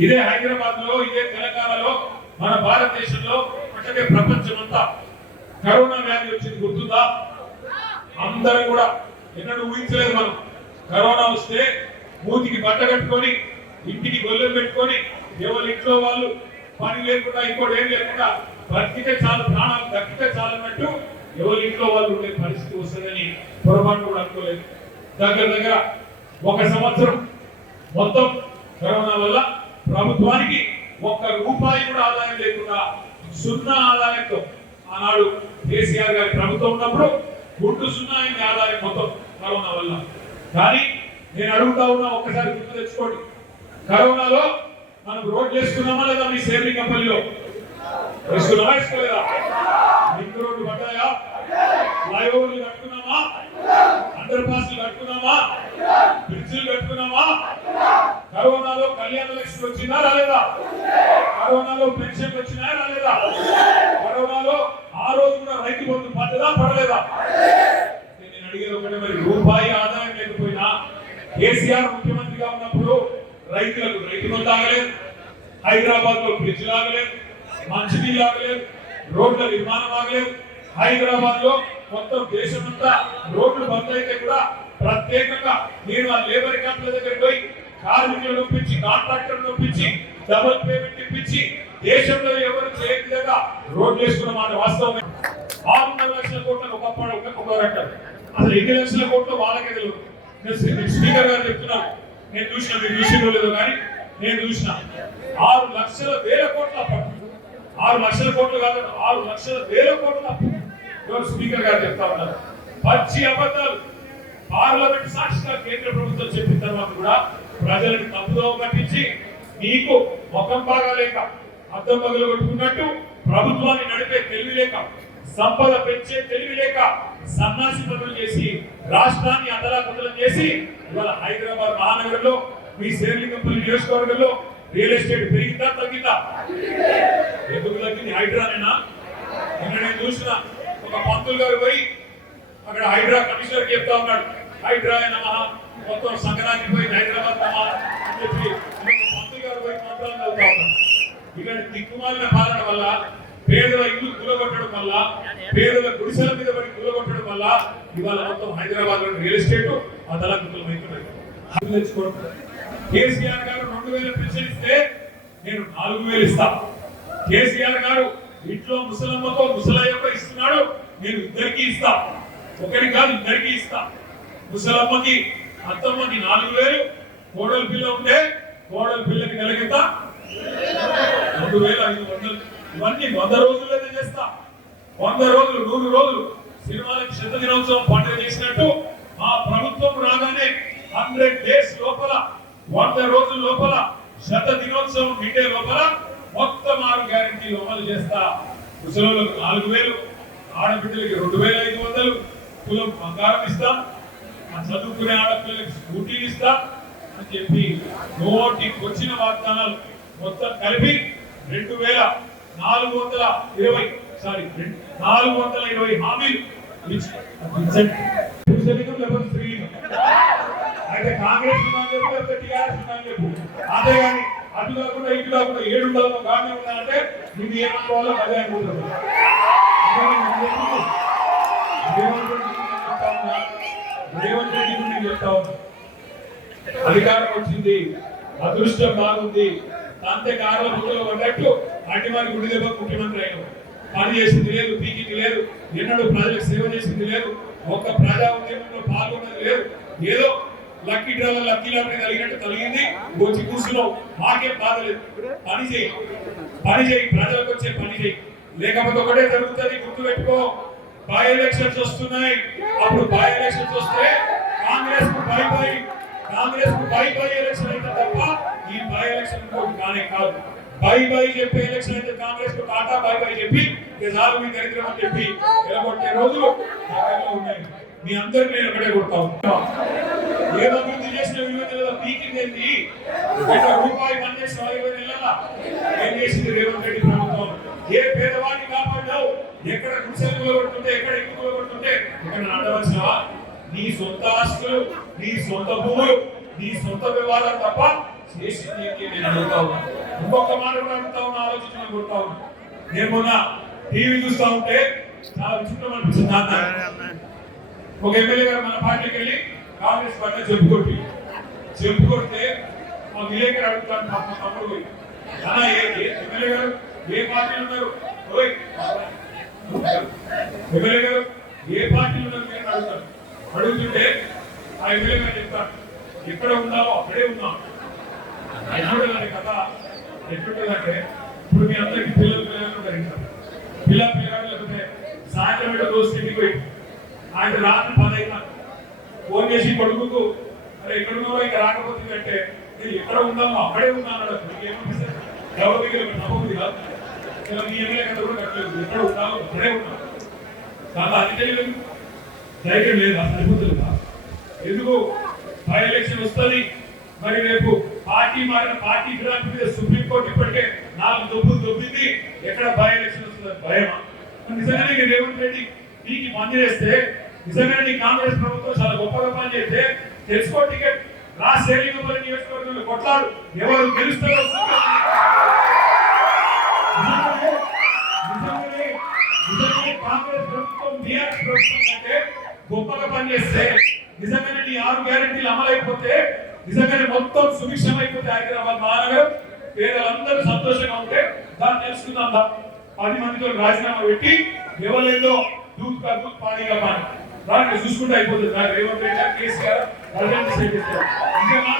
ఇదే హైదరాబాద్ లో, ఇదే తెలంగాణలో, మన భారతదేశంలో అంటే ప్రపంచమంతా కరోనా వ్యాధి వచ్చింది గుర్తుందా? అందరం కూడా ఎన్నడూ ఊహించలేదు మనం. కరోనా వస్తే మూతికి బట్ట కట్టుకొని ఇంటికి గొల్లెలు పెట్టుకొని ఎవరి ఇంట్లో వాళ్ళు పని లేకుండా ఇంకోటి ఏం లేకుండా బతికితే చాలు, ప్రాణాలు దక్కితే చాలు అన్నట్టు ఎవరి ఇంట్లో వాళ్ళు ఉండే పరిస్థితి వస్తుందని పొరపాటు కూడా అనుకోలేదు. దగ్గర ఒక సంవత్సరం మొత్తం కరోనా వల్ల ప్రభుత్వానికి ఒక్క రూపాయి కూడా ఆదాయం లేకుండా సున్నా ఆదాయంతో ఆనాడు కేసీఆర్ గారి ప్రభుత్వం ఉన్నప్పుడు గుండు సున్నా అయింది ఆదాయం మొత్తం కరోనా వల్ల. కానీ నేను అడుగుతా ఉన్నా, ఒక్కసారి గుర్తు తెచ్చుకోండి, కరోనాలో మనం రోడ్లు వేసుకున్నామా లేదా? మీ సేవలింగంపల్లిలో వేసుకున్నామా వేసుకోలేదా? లింక్ రోడ్డు పడ్డాయా? ఫ్లైఓవర్లు కట్టుకున్నామా? అండర్ పాస్లు కట్టుకున్నామా? బ్రిడ్జిలు కట్టుకున్నామా? కరోనాలో కళ్యాణ లక్ష్మి వచ్చిందా రాలేదా? కరోనాలో పెన్షన్లు వచ్చినాయా రాలేదా? కరోనాలో ఆ రోజు కూడా రైతు బంధు పడ్డదా పడలేదా? నేను అడిగేది ఒకటే, మరి రూపాయి ఆదాయం లేకపోయినా కేసీఆర్ ముఖ్యమంత్రిగా ఉన్నప్పుడు రైతులకు రైతు బంధు ఆగలేదు, హైదరాబాద్ లో బ్రిడ్జిలు ఆగలేదు, మంచినీళ్ళు ఆగలేదు, రోడ్ల నిర్మాణం ఆగలేదు. హైదరాబాద్ లో మొత్తం దేశమంతా రోడ్లు బంద్ అయితే కూడా ప్రత్యేకంగా నేను ఆ లేబర్ క్యాంపుల దగ్గరికి పోయి కార్మికులను ఒప్పించి, కాంట్రాక్టర్లను ఒప్పించి, డబుల్ పేమెంట్ ఇప్పించి దేశంలో ఎవరు చేయని విధంగా రోడ్లు వేసుకున్న మాట వాస్తవమే. 6.5 లక్షల కోట్లను ఒకప్పుడు అంటారు. అసలు ఎన్ని లక్షల కోట్లు వాళ్ళకే తెలియదు. నేను స్పీకర్ గారు చెప్తున్నాను, నేను చూసిన, మీరు చూసినో లేదో కానీ నేను చూసిన 6 లక్షల వేల కోట్ల అప్పు. 6 లక్షల కోట్లు కాదు, 6 లక్షల వేల కోట్ల అప్పు. స్పీకర్ గారు చెప్తా ఉన్నారు. పచ్చి అబద్ధాలు. పార్లమెంట్ సాక్షిగా కేంద్ర ప్రభుత్వం చెప్పిన తర్వాత కూడా ప్రజలను తప్పుదోవ పట్టించి నీకు ముఖం బాగాలేక అద్దం పగలు కొట్టుకున్నట్టు ప్రభుత్వాన్ని నడిపే తెలివి లేక, సంపద పెంచే తెలివి లేక సన్నాసి పనులు చేసి రాష్ట్రాన్ని అదలాకుతలం చేసి ఇవాళ హైదరాబాద్ మహానగరంలో మీ శేర్లింగంపల్లి నియోజకవర్గంలో రియల్ ఎస్టేట్ పెరిగిందా తగ్గిందా? ఎందుకు తగ్గింది? హైడ్రానేనా? నిన్న నేను చూసిన ఒక పంతులు గారు పోయి అక్కడ హైడ్రా కమిషనర్ చెప్తా ఉన్నాడు, హైడ్రా నమః, మొత్తం సంక్రాంతి పోయింది హైదరాబాద్ నమః అని చెప్పి పంతులు గారు పోయి మాట్లాడుతూ వెళ్తా ఉన్నాడు. ఇలాంటి దిక్కుమాలిన పాలన వల్ల, పేదల ఇల్లు కూలగొట్టడం వల్ల, పేదల గుడిసెల మీద పడి కూలగొట్టడం వల్ల ఇవాళ మొత్తం హైదరాబాద్ లో రియల్ ఎస్టేట్ అదలాకుతలం అయిపోయింది. కేసీఆర్ గారు 2000 పెన్షన్ ఇస్తే నేను 4000 ఇస్తా. కేసీఆర్ గారు ఇంట్లో ముసలమ్మకో ముసలయ్యకో ఇస్తున్నాడు, నేను ఇద్దరికి ఇస్తా. ఒకరికి కాదు, ఇద్దరికి ఇస్తా. ముసలమ్మకి అత్తమ్మకి 4000, కోడలి పిల్ల ఉంటే కోడలి పిల్లకి నెలకింత 2500. ఇవన్నీ 100 రోజుల్లోనే చేస్తా. 100 రోజులు 100 రోజులు సినిమాలకి శత దినోత్సవం పండుగ చేసినట్టు మా ప్రభుత్వం రాగానే 100 డేస్ లోపల, 100 రోజుల లోపల, శత దినోత్సవం నిండే లోపల మొత్తం 6 గ్యారెంటీలు అమలు చేస్తా. ముసలోళ్ళకు 4000, ఆడబిడ్డలకి 2500, కులం బంగారం ఇస్తాం, చదువుకునే ఆడపిల్లలకి స్కూటీలు ఇస్తాం అని చెప్పి నోటికి వచ్చిన వాగ్దానాలు మొత్తం కలిపి 420 హామీలు అయితే కాంగ్రెస్ అదే కానీ అటు కాకుండా ఇటు కాకుండా 700 గానే ఉన్నాయంటే ఇది ఏమనుకోవాలో అదే అనుకుంటున్నాను. రేవంత్ రెడ్డి గురించి చెప్తా ఉన్నా, అధికారం వచ్చింది, అదృష్టం బాగుంది, తంతే కారుల బుద్ధలో పడ్డట్టు అడ్డివారి గుడి దెబ్బ ముఖ్యమంత్రి అయిన పని చేసింది లేదు, పీకింది లేదు, ఎన్నడూ ప్రజలకు సేవ చేసింది లేదు, ఒక్క ప్రజా ఉద్యమంలో పాల్గొన్నది లేదు. ఏదో లక్కీ డ్రాలో లక్కీ లాటరీ కలిగినట్టు కలిగింది, వచ్చి కూర్చున్నావు, మాకేం బాధ లేదు. పని చేయి, ప్రజలకు వచ్చే పని చేయి. లేకపోతే ఒకటే జరుగుతుంది, గుర్తు పెట్టుకో. బై ఎలక్షన్స్ వస్తున్నాయి, అప్పుడు బై ఎలక్షన్స్ వస్తే కాంగ్రెస్ కు బై ఎలక్షన్ అయితే తప్ప ఈ బై ఎలక్షన్ కానే కాదు. బై చెప్పే ఎలక్షన్ అయితే కాంగ్రెస్ కు టాటా బై చెప్పి చాలు మీ దరిద్రం అని చెప్పి నిలబొట్టే రోజులు దగ్గరలో ఉన్నాయి. మీ అందరికీ నేను ఒకటే కొడతాను, ఏదో అభివృద్ధి చేసిన 20 నెలల పీకింగ్ ఏంటి? రూపాయి పని చేసిన 20 నెలల ఏం చేసింది రేవంత్ రెడ్డి ప్రభుత్వం? ఏ పేదవాడిని కాపాడావు? ఎక్కడ గుడిసెలు కూలగొడుతుంటే, ఎక్కడ ఇల్లు కూలగొడుతుంటే ఇక్కడ నడవలసినవా? నీ సొంత ఆస్తులు, నీ సొంత భూములు, నీ సొంత వ్యవహారం తప్ప చేసింది ఏంటి నేను అడుగుతా ఉన్నా. ఇంకొక మాట కూడా అడుగుతా ఉన్నా, ఆలోచించడం కొడతా ఉన్నా. నేను మొన్న టీవీ చూస్తా ఉంటే చాలా విచిత్రం అనిపించింది. ఒక ఎమ్మెల్యే గారు మన పార్టీకి వెళ్ళి కాంగ్రెస్ పార్టీ చెప్పు కొడితే మా విలేకరు అడుగుతాను మా తమ్ముడు పోయి, అలా ఎమ్మెల్యే గారు ఏ పార్టీలు ఉన్నారు, ఎమ్మెల్యే గారు ఏ పార్టీలు ఉన్నారు నేను అడుగుతాను. అడుగుతుంటే ఆ ఎమ్మెల్యే గారు చెప్తాను, ఎక్కడ ఉన్నావో అక్కడే ఉన్నాం. ఎట్లుంటుందంటే కథ ఎట్లుంటుందంటే, ఇప్పుడు మీ అందరికి పిల్లలు ఉంటారు ఇంట్లో, పిల్లగాడు లేకపోతే సాయంత్రం రోజు ఇంటికి పోయి ఆయన రాత్రి 10 అయినా ఫోన్ చేసి కొడుకు, అరే ఎక్కడ ఉన్నావో ఇంకా రాకపోతుంది అంటే, నేను ఎక్కడ ఉన్నామో అక్కడే ఉన్నాను. ఏమనిపిస్తుంది? ఎవరి దగ్గర నమ్మకం కాదు. మీ ఎమ్మెల్యే కదా కూడా కట్టలేదు, ఎక్కడ ఉన్నావు అక్కడే ఉన్నావు. చాలా అది తెలియదు, ధైర్యం లేదా, సరిపోతుందా? ఎందుకు బై ఎలక్షన్ వస్తుంది, మరి రేపు పార్టీ మారిన పార్టీ ఫిరాయింపు మీద సుప్రీంకోర్టు ఇప్పటికే 4 దొబ్బులు దొబ్బింది. ఎక్కడ బై ఎలక్షన్ వస్తుంది భయమా? నిజంగానే రేవంత్ రెడ్డి నీకు మంది చేస్తే, నిజంగానే నీ కాంగ్రెస్ ప్రభుత్వం చాలా గొప్పగా పని చేస్తే తెలుసుకో, టికెట్ రా సేలింగపల్లి నియోజకవర్గంలో కొట్లాడు, ఎవరు గెలుస్తారో. కాంగ్రెస్ ప్రభుత్వం బీఆర్ఎస్ ప్రభుత్వం కంటే గొప్పగా పనిచేస్తే, నిజంగానే నీ 6 గ్యారెంటీలు అమలైపోతే, నిజంగానే మొత్తం సుభిక్షమైపోతే హైదరాబాద్ మహానగరం పేదలందరూ సంతోషంగా ఉంటే దాన్ని తెలుసుకుందాం. 10 మందితో రాజీనామా పెట్టి ఎవరిలో దూత్ కా దూత్ పానీగా పానీ దాన్ని చూసుకుంటే అయిపోతుంది. రేవంత్ రెడ్డి కేసీఆర్ ఇంకా